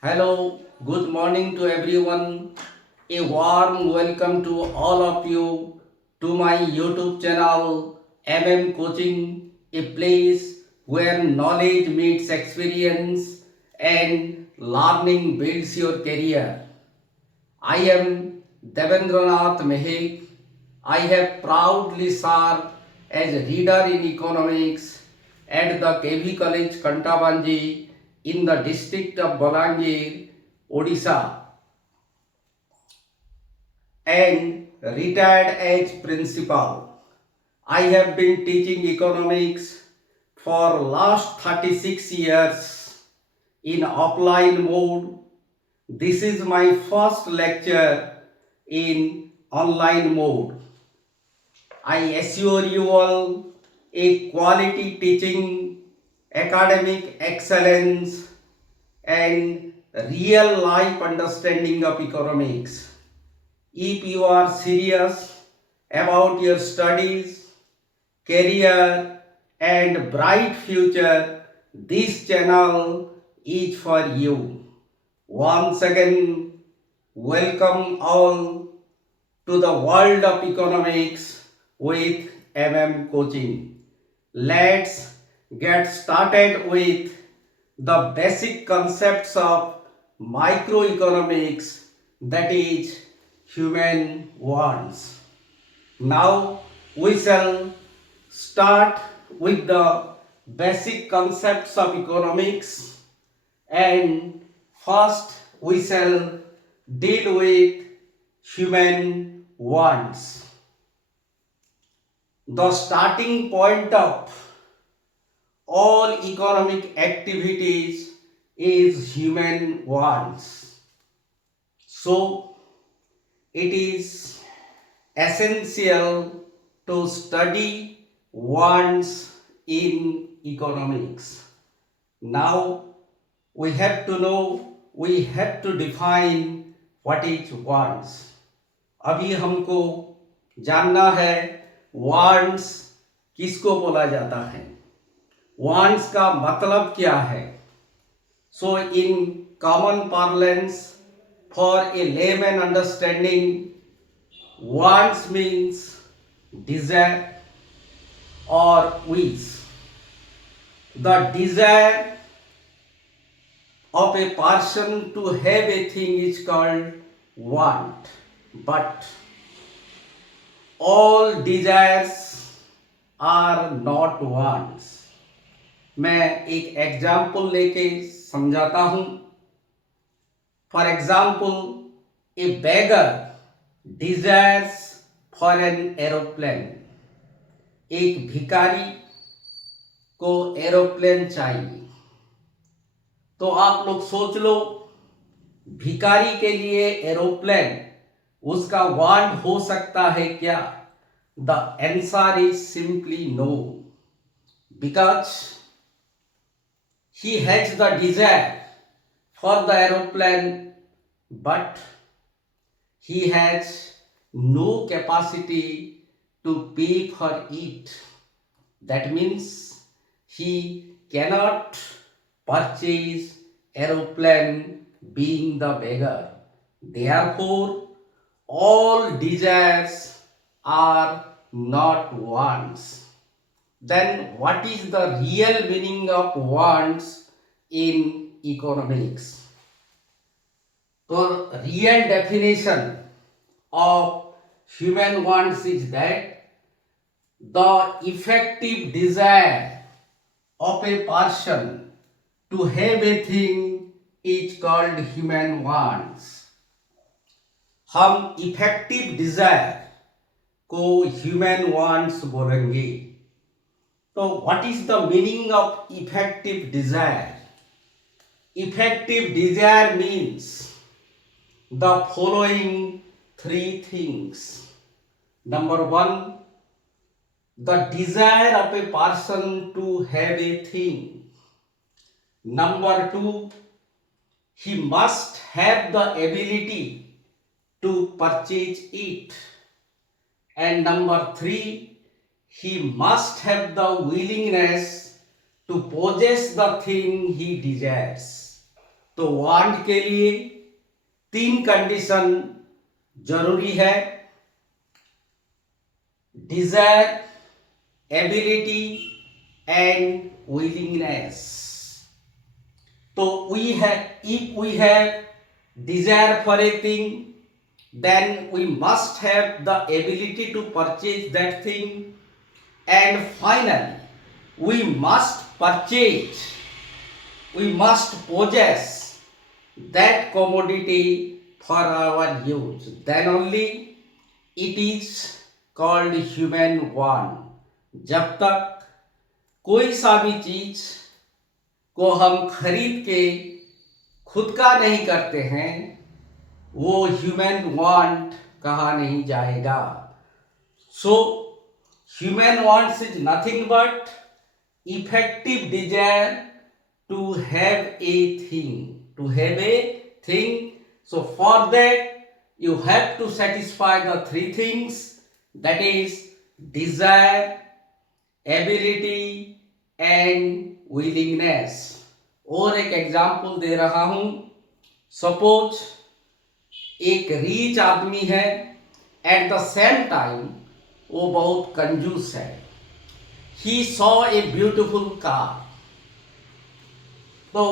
Hello, good morning to everyone. A warm welcome to all of you to my YouTube channel MM Coaching, a place where knowledge meets experience and learning builds your career. I am Devendranath Mehek. I have proudly served as reader in economics at the KV College Kantabanji in the district of Balangir, Odisha, and retired as principal. I have been teaching economics for last 36 years in offline mode. This is my first lecture in online mode. I assure you all a quality teaching, academic excellence, and real life understanding of economics. If you are serious about your studies, career, and bright future, this channel is for you. Once again, welcome all to the world of economics with Coaching. Let's get started with the basic concepts of microeconomics, that is human wants. Now we shall start with the basic concepts of economics, and first we shall deal with human wants. The starting point of all economic activities is human wants. So it is essential to study wants in economics. Now we have to define what is wants. अभी हमको जानना है wants किसको बोला जाता है, wants का मतलब क्या है. So in common parlance, for a layman understanding, wants means desire or wish. The desire of a person to have a thing is called want. But all desires are not wants. मैं एक example लेके समझाता हूं. For example, A beggar desires for an aeroplane. एक भिखारी को aeroplane चाहिए. तो आप लोग सोच लो, भिखारी के लिए एरोप्लेन उसका वांट हो सकता है क्या? The answer is simply no, because he has the desire for the aeroplane, but he has no capacity to pay for it. That means he cannot purchase aeroplane being the beggar. Therefore, all desires are not wants. Then what is the real meaning of wants in economics? The real definition of human wants is that the effective desire of a person to have a thing is called human wants. हम effective desire को human wants बोलेंगे. So what is the meaning of effective desire? Effective desire means the following three things. Number one, the desire of a person to have a thing. Number two, he must have the ability to purchase it. And number three, he must have the willingness to possess the thing he desires. तो want के लिए 3 condition जरूरी है: Dzire, ability and willingness. तो if we have desire for a thing, then we must have the ability to purchase that thing, and finally we must possess that commodity for our use. Then only it is called human want. जब तक कोई सा भी चीज को हम खरीद के खुद का नहीं करते हैं, वो ह्यूमन वांट कहा नहीं जाएगा। So human wants is nothing but effective desire to have a thing, so for that you have to satisfy the 3 things, that is desire, ability and willingness. और एक एग्जाम्पल दे रहा हूं। सपोज एक reach आदमी है, एट द सेम टाइम वो बहुत कंजूस है। He saw a beautiful car, तो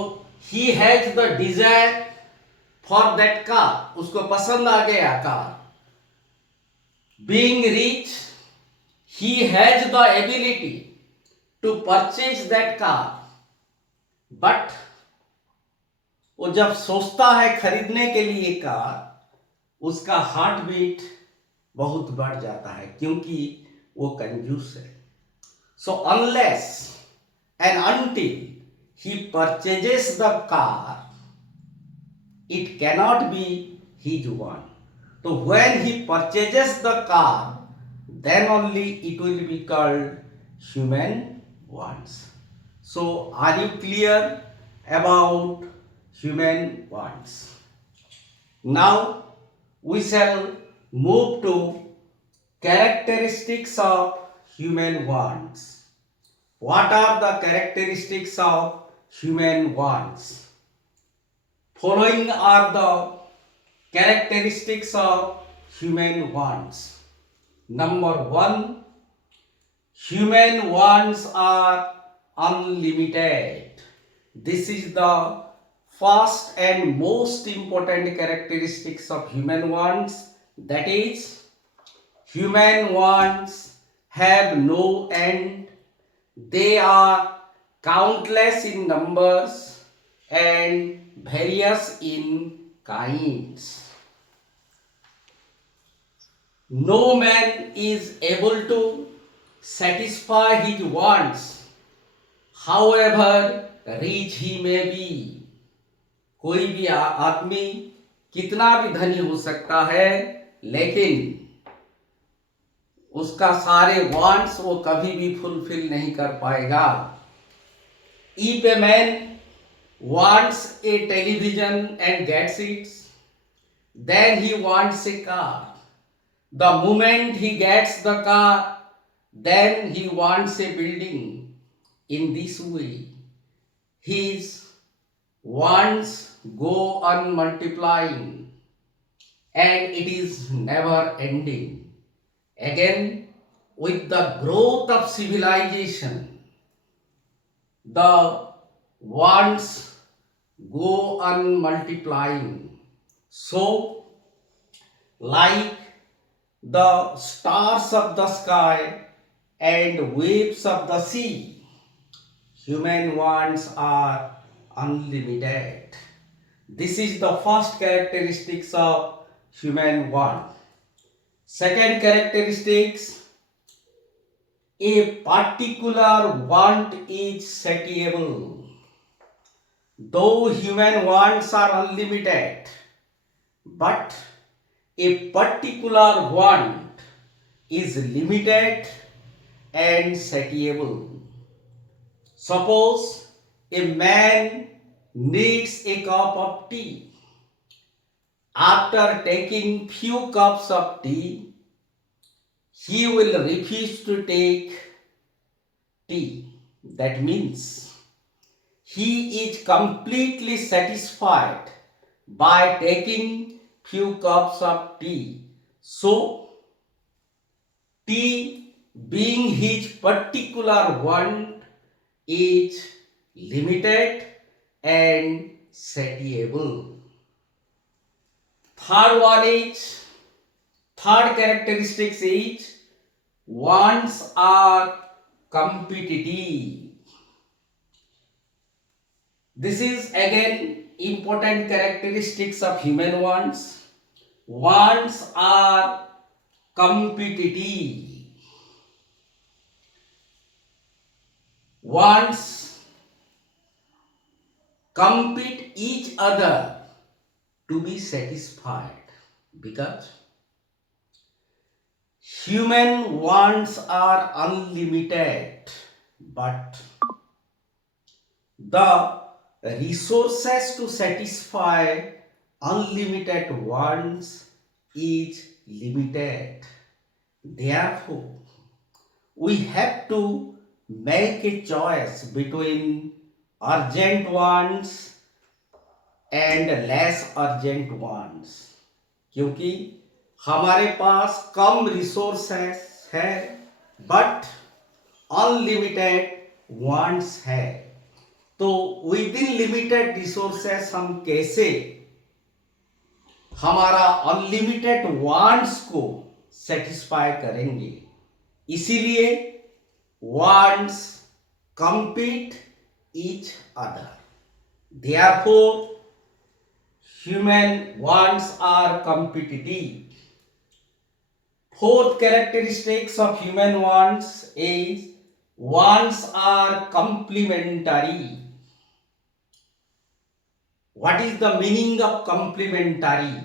he has the desire for that car, उसको पसंद आ गया कार। Being rich, he has the ability to purchase that car, but वो जब सोचता है खरीदने के लिए कार, उसका हार्ट बीट बहुत बढ़ जाता है, क्योंकि वो कंजूस है। So unless and until he purchases the car, it cannot be his want. So when he purchases the car, then only it will be called human wants. So are you clear about human wants? Now we shall move to characteristics of human wants. What are the characteristics of human wants? Following are the characteristics of human wants. Number 1, human wants are unlimited. This is the first and most important characteristics of human wants. That is, human wants have no end. They are countless in numbers and various in kinds. No man is able to satisfy his wants, however rich he may be. कोई भी आदमी कितना भी धनी हो सकता है, लेकिन उसका सारे वांट्स वो कभी भी फुलफिल नहीं कर पाएगा। If a man wants a television and gets it, then he wants a car. The moment he gets the car, then he wants a building. In this way, his wants go on multiplying, and it is never ending. Again, with the growth of civilization, the wants go on multiplying. So, like the stars of the sky and waves of the sea, human wants are unlimited. This is the first characteristics of human want. Second characteristics, a particular want is satiable. Though human wants are unlimited, but a particular want is limited and satiable. Suppose a man needs a cup of tea. After taking few cups of tea, he will refuse to take tea. That means he is completely satisfied by taking few cups of tea. So tea being his particular want is limited and satiable. Third characteristics is wants are competitive. This is again important characteristics of human wants. Wants are competitive. Wants compete each other to be satisfied because human wants are unlimited, but the resources to satisfy unlimited wants is limited. Therefore, we have to make a choice between urgent wants and less urgent wants, क्योंकि हमारे पास कम resources है but unlimited wants है. तो with in limited resources हम कैसे हमारा unlimited wants को satisfy करेंगे. इसीलिए wants compete each other. Therefore, human wants are competitive. Fourth characteristics of human wants is wants are complementary. What is the meaning of complementary?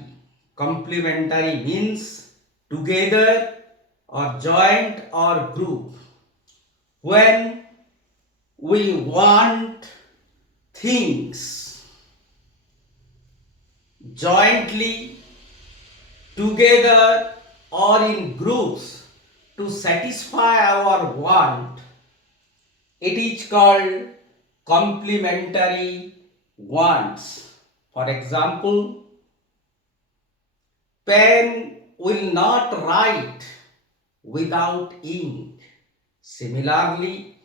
Complementary means together or joint or group. When we want things jointly, together or in groups to satisfy our want, it is called complementary wants. For example, pen will not write without ink. Similarly,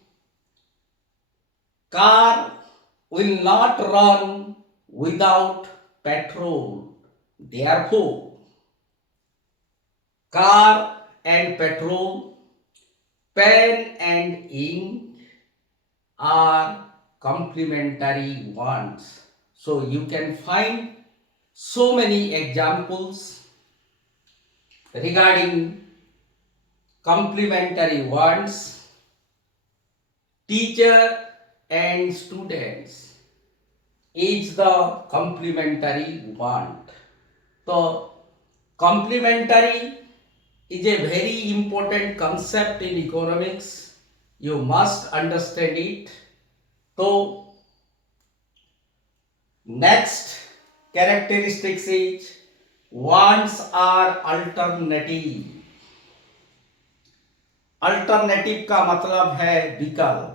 car will not run without petrol. Therefore, car and petrol, pen and ink are complementary wants. So you can find so many examples regarding complementary wants. Teacher and students is the complementary want. So complementary is a very important concept in economics. You must understand it. So next characteristics is wants are alternative. Alternative का मतलब है विकल्प.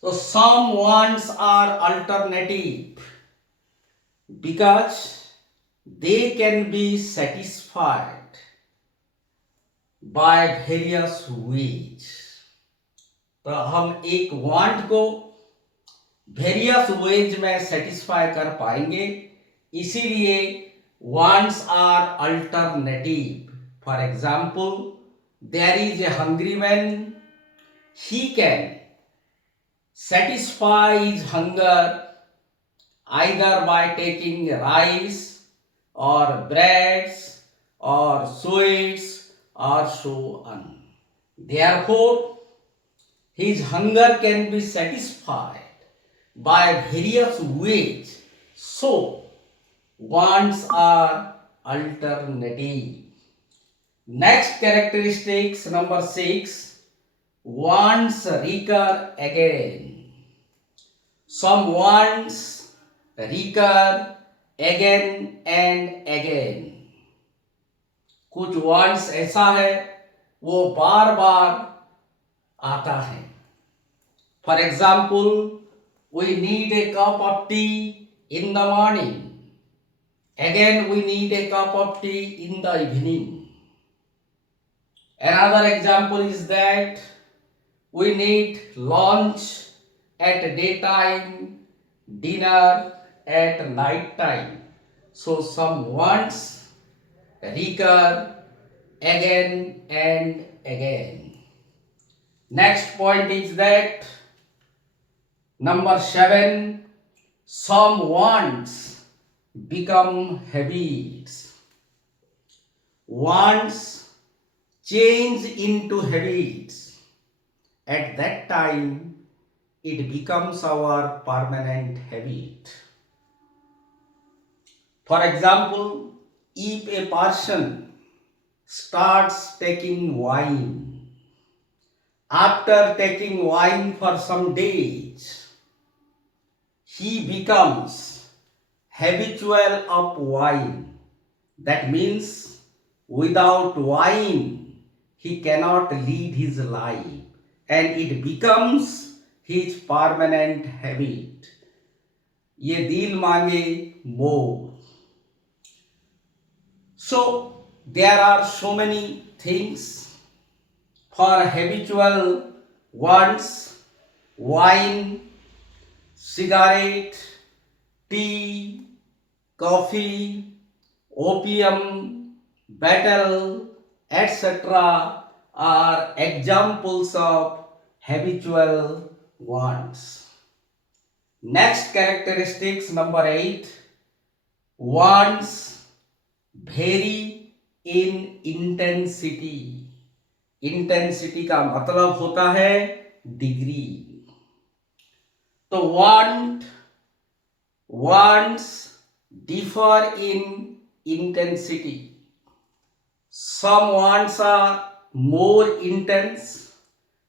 So some wants are alternative because they can be satisfied by various ways. तो हम एक want को various ways में satisfy कर पाएंगे, इसीलिए wants are alternative. For example, there is a hungry man, he can satisfy his hunger either by taking rice or breads or sweets or so on. Therefore, his hunger can be satisfied by various ways. So, wants are alternative. Next characteristics number 6, wants recur again. Some wants recur again and again. कुछ wants ऐसा है वो बार बार आता है. For example, we need a cup of tea in the morning. Again, we need a cup of tea in the evening. Another example is that we need lunch at daytime, dinner at night time. So some wants recur again and again. Next point is that number 7, some wants become habits. Wants change into habits. At that time, it becomes our permanent habit. For example, if a person starts taking wine, after taking wine for some days, he becomes habitual of wine. That means without wine, he cannot lead his life, and it becomes his permanent habit. ये दिल मांगे मोर. So there are so many things for habitual wants: wine, cigarette, tea, coffee, opium, battle, etc. are examples of habitual wants. Next characteristics number 8, wants vary in intensity. Intensity का मतलब होता है degree. तो wants differ in intensity. Some wants are more intense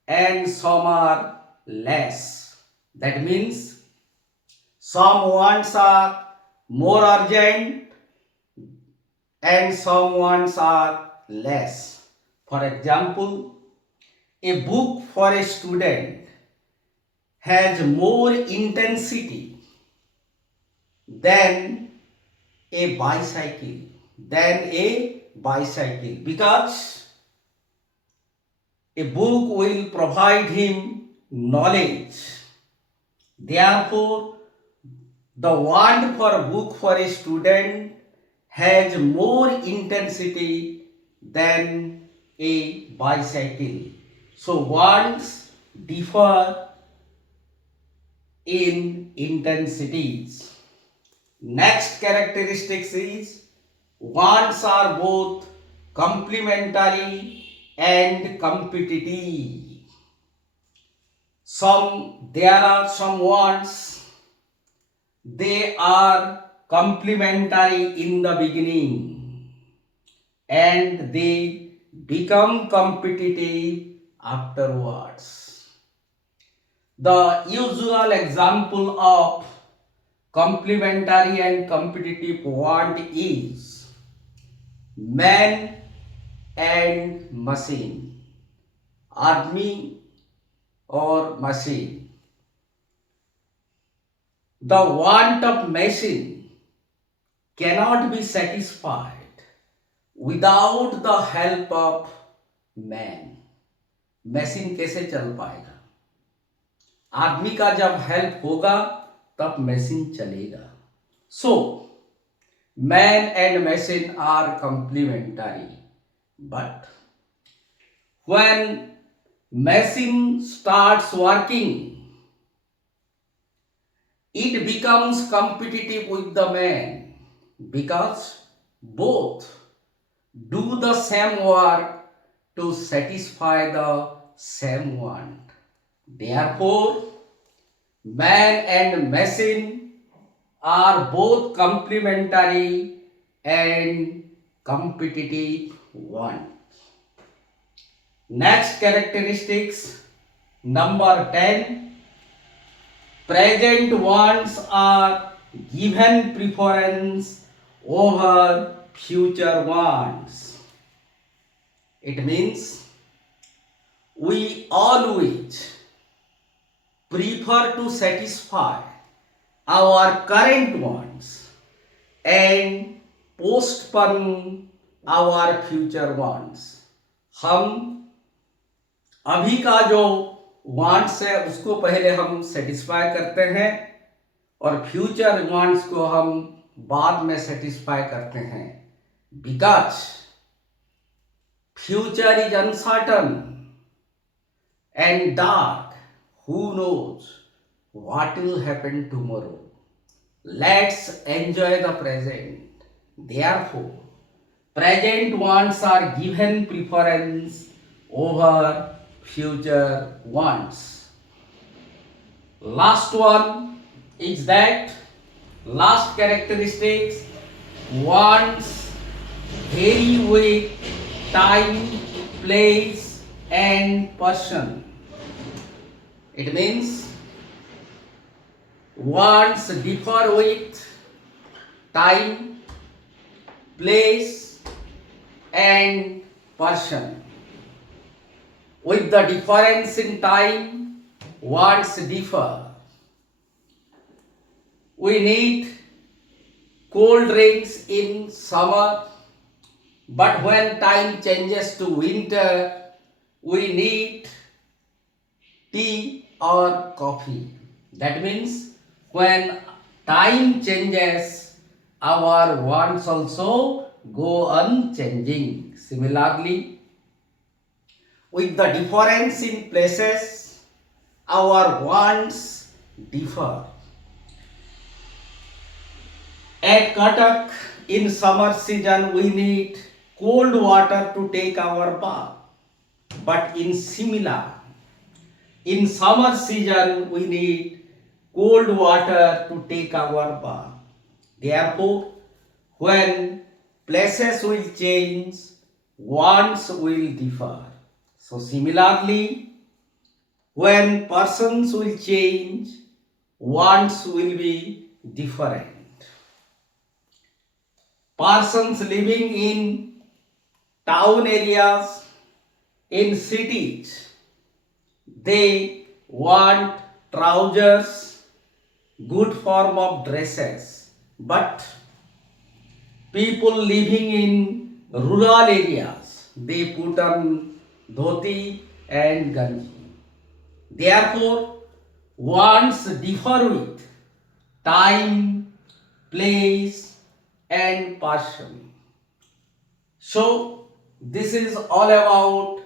and some are less. That means some wants are more urgent and some wants are less. For example, a book for a student has more intensity than a bicycle, because a book will provide him knowledge. Therefore, the want for a book for a student has more intensity than a bicycle. So wants differ in intensities. Next characteristics is wants are both complementary and competitive. There are some wants, they are complementary in the beginning and they become competitive afterwards. The usual example of complementary and competitive want is man and machine, army or machine. The want of machine cannot be satisfied without the help of man. Machine कैसे चल पाएगा? आदमी का जब help होगा तब machine चलेगा. So man and machine are complementary, but when machine starts working, it becomes competitive with the man because both do the same work to satisfy the same want. Therefore, man and machine are both complementary and competitive want. Next characteristics number 10, present wants are given preference over future wants. It means we always prefer to satisfy our current wants and postpone our future wants. हम अभी का जो wants है उसको पहले हम satisfy करते हैं और फ्यूचर वांट्स को हम बाद में सेटिस्फाई करते हैं, because future is uncertain and dark. Who knows what will happen tomorrow? Let's enjoy the present. Therefore, present wants are given preference over future wants. Last one is that last characteristics wants vary with time, place and person. It means wants differ with time, place and person. With the difference in time, wants differ. We need cold drinks in summer, but when time changes to winter, we need tea or coffee. That means when time changes, our wants also go unchanging. Similarly, with the difference in places, our wants differ. At Cuttack, in summer season, we need cold water to take our bath. But in summer season, we need cold water to take our bath. Therefore, when places will change, wants will differ. So similarly, when persons will change, wants will be different. Persons living in town areas, in cities, they want trousers, good form of dresses, but people living in rural areas, they put on dhoti and ganji. Therefore, wants differ with time, place and person. So, this is all about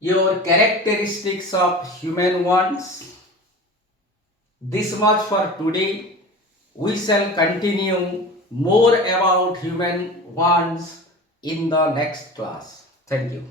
your characteristics of human wants. This much for today. We shall continue more about human wants in the next class. Thank you.